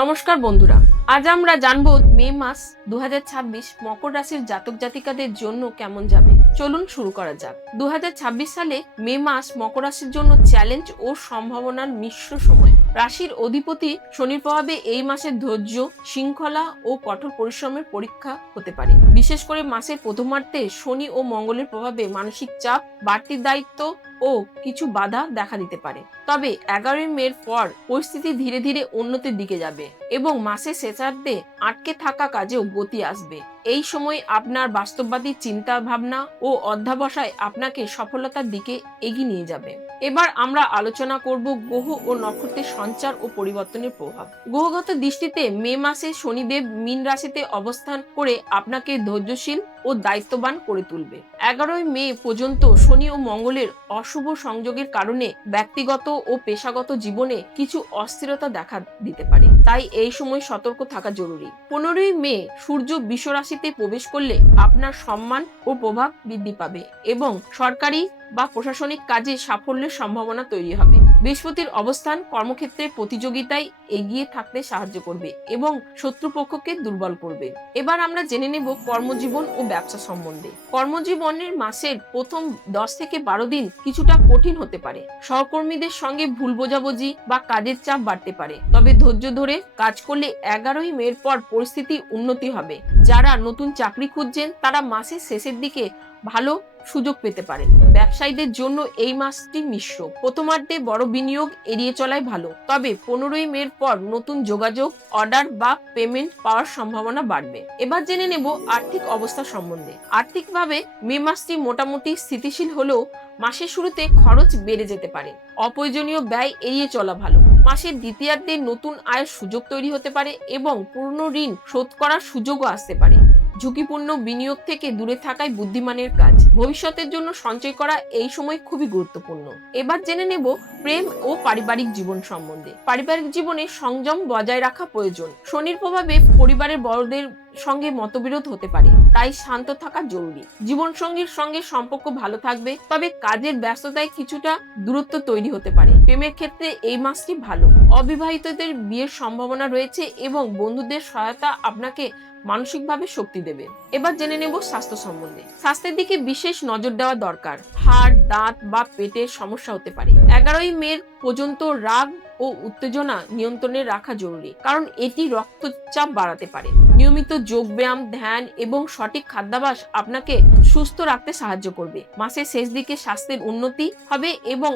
নমস্কার বন্ধুরা, আজ আমরা জানবো মে মাস 2026 মকর রাশির জাতক জাতিকাদের জন্য কেমন যাবে। চলুন শুরু করা যাক। 2026 সালে মে মাস মকর রাশির জন্য চ্যালেঞ্জ ও সম্ভাবনার মিশ্র সময়। রাশির অধিপতি শনির প্রভাবে এই মাসের ধৈর্য, শৃঙ্খলা ও কঠোর পরিশ্রমের পরীক্ষা হতে পারে। বিশেষ করে মাসের প্রথমার্ধে শনি ও মঙ্গলের প্রভাবে মানসিক চাপ, বাড়তি দায়িত্ব ও কিছু বাধা দেখা দিতে পারে। তবে 11 মের পর পরিস্থিতি ধীরে ধীরে উন্নতির দিকে যাবে এবং মাসের শেষার্ধে আটকে থাকা কাজেও গতি আসবে। এই সময় আপনার বাস্তববাদী চিন্তা ভাবনা ও অধ্যাবসায় আপনাকে সফলতার দিকে এগিয়ে নিয়ে যাবে। এবার আমরা আলোচনা করব গ্রহ ও নক্ষত্রের সঞ্চার ও পরিবর্তনের প্রভাব। গ্রহগত দৃষ্টিতে মে মাসে শনিদেব মীন রাশিতে অবস্থান করে আপনাকে ধৈর্যশীল ও দায়িত্ববান করে তুলবে। 11 মে পর্যন্ত শনি ও মঙ্গলের অশুভ সংযোগের কারণে ব্যক্তিগত ও পেশাগত জীবনে কিছু অস্থিরতা দেখা দিতে পারে, তাই এই সময় সতর্ক থাকা জরুরি। 15 মে সূর্য বৃষ রাশিতে প্রবেশ করলে আপনার সম্মান ও প্রভাব বৃদ্ধি পাবে এবং সরকারি বা প্রশাসনিক কাজে সাফল্যের সম্ভাবনা তৈরি হবে। বৃহস্পতির অবস্থান কর্মক্ষেত্রে প্রতিযোগিতায় এগিয়ে থাকতে সাহায্য করবে এবং শত্রুপক্ষকে দুর্বল করবে। এবার আমরা জেনে নেব কর্মজীবন ও ব্যবসা সম্বন্ধে। কর্মজীবনের মাসের প্রথম 10 থেকে 12 দিন কিছুটা কঠিন হতে পারে। সহকর্মীদের সঙ্গে ভুল বোঝাবুঝি বা কাজের চাপ বাড়তে পারে, তবে ধৈর্য ধরে কাজ করলে 11 মের পর পরিস্থিতি উন্নতি হবে। যারা নতুন চাকরি খুঁজছেন তারা মাসের শেষের দিকে ভালো সুযোগ পেতে পারেন। ব্যবসায়ীদের জন্য এই মাসটি মিশ্র। প্রথমার্ধে বড় বিনিয়োগ এড়িয়ে চলাই ভালো, তবে 15 মের পর নতুন যোগাযোগ, অর্ডার বা পেমেন্ট পাওয়ার সম্ভাবনা বাড়বে। এবার জেনে নেব আর্থিক অবস্থা সম্বন্ধে। আর্থিকভাবে মে মাসটি মোটামুটি স্থিতিশীল হলেও মাসের শুরুতে খরচ বেড়ে যেতে পারে। অপ্রয়োজনীয় ব্যয় এড়িয়ে চলা ভালো। মাসের দ্বিতীয়ার্ধে নতুন আয়ের সুযোগ তৈরি হতে পারে এবং পুরনো ঋণ শোধ করার সুযোগও আসতে পারে। ঝুঁকিপূর্ণ বিনিয়োগ থেকে দূরে থাকাই বুদ্ধিমানের কাজ। ভবিষ্যতের জন্য সঞ্চয় করা এই সময় খুবই গুরুত্বপূর্ণ। এবার জেনে নেব প্রেম ও পারিবারিক জীবন সম্বন্ধে। পারিবারিক জীবনে সংযম বজায় রাখা প্রয়োজন। শনির প্রভাবে পরিবারের বড়দের সঙ্গে মতবিরোধ হতে পারে, তাই শান্ত থাকা জরুরি। জীবন সঙ্গীর সঙ্গে সম্পর্ক ভালো থাকবে, তবে কাজের ব্যস্ততায় কিছুটা দূরত্ব তৈরি হতে পারে। প্রেমের ক্ষেত্রে এই মাসটি ভালো। অবিবাহিতদের বিয়ের সম্ভাবনা রয়েছে এবং বন্ধুদের সহায়তা আপনাকে মানসিকভাবে শক্তি দেবে। এবার জেনে নেব স্বাস্থ্য সম্বন্ধে। স্বাস্থ্যের দিকে বিশেষ নজর দেওয়া দরকার। হাড়, দাঁত বা পেটের সমস্যা হতে পারে। 11 মে পর্যন্ত রাগ ও উত্তেজনা নিয়ন্ত্রণে রাখা জরুরি, কারণ এটি রক্তচাপ বাড়াতে পারে। নিয়মিত যোগব্যায়াম, ধ্যান এবং সঠিক খাদ্যাভ্যাস আপনাকে সুস্থ রাখতে সাহায্য করবে। মাসের শেষ দিকে স্বাস্থ্যের উন্নতি হবে এবং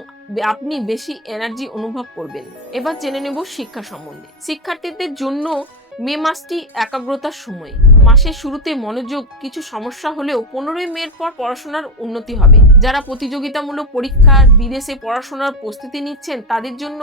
আপনি বেশি এনার্জি অনুভব করবেন। এবার জেনে নেব শিক্ষা সম্বন্ধে। শিক্ষার্থীদের জন্য মে মাসটি একাগ্রতার সময়। মাসের শুরুতে মনোযোগ কিছু সমস্যা হলেও 15 মের পর পড়াশোনার উন্নতি হবে। যারা প্রতিযোগিতামূলক পরীক্ষার বিদেশে পড়াশোনার প্রস্তুতি নিচ্ছেন তাদের জন্য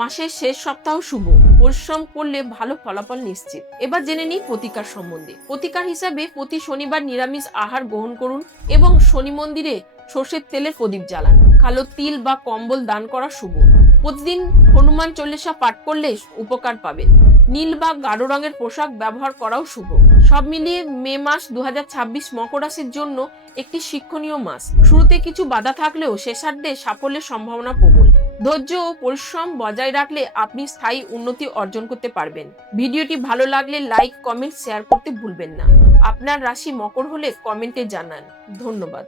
মাসের শেষ সপ্তাহ শুভ। পরিশ্রম করলে ভালো ফলাফল নিশ্চিত। এবার জেনে নিই প্রতিকার সম্বন্ধে। প্রতিকার হিসাবে প্রতি শনিবার নিরামিষ আহার গ্রহণ করুন এবং শনি মন্দিরে সর্ষের তেলের প্রদীপ জ্বালান। কালো তিল বা কম্বল দান করা শুভ। প্রতিদিন হনুমান চল্লিশা পাঠ করলে উপকার পাবেন। নীল বা গাঢ় রঙের পোশাক ব্যবহার করাও শুভ। সব মিলিয়ে মে মাস 2026 মকর রাশির জন্য একটি শিক্ষণীয় মাস। শুরুতে কিছু বাধা থাকলেও শেষার্ধে সাফল্যের সম্ভাবনা প্রবল। ধৈর্য ও পরিশ্রম বজায় রাখলে আপনি স্থায়ী উন্নতি অর্জন করতে পারবেন। ভিডিওটি ভালো লাগলে লাইক, কমেন্ট, শেয়ার করতে ভুলবেন না। আপনার রাশি মকর হলে কমেন্টে জানান। ধন্যবাদ।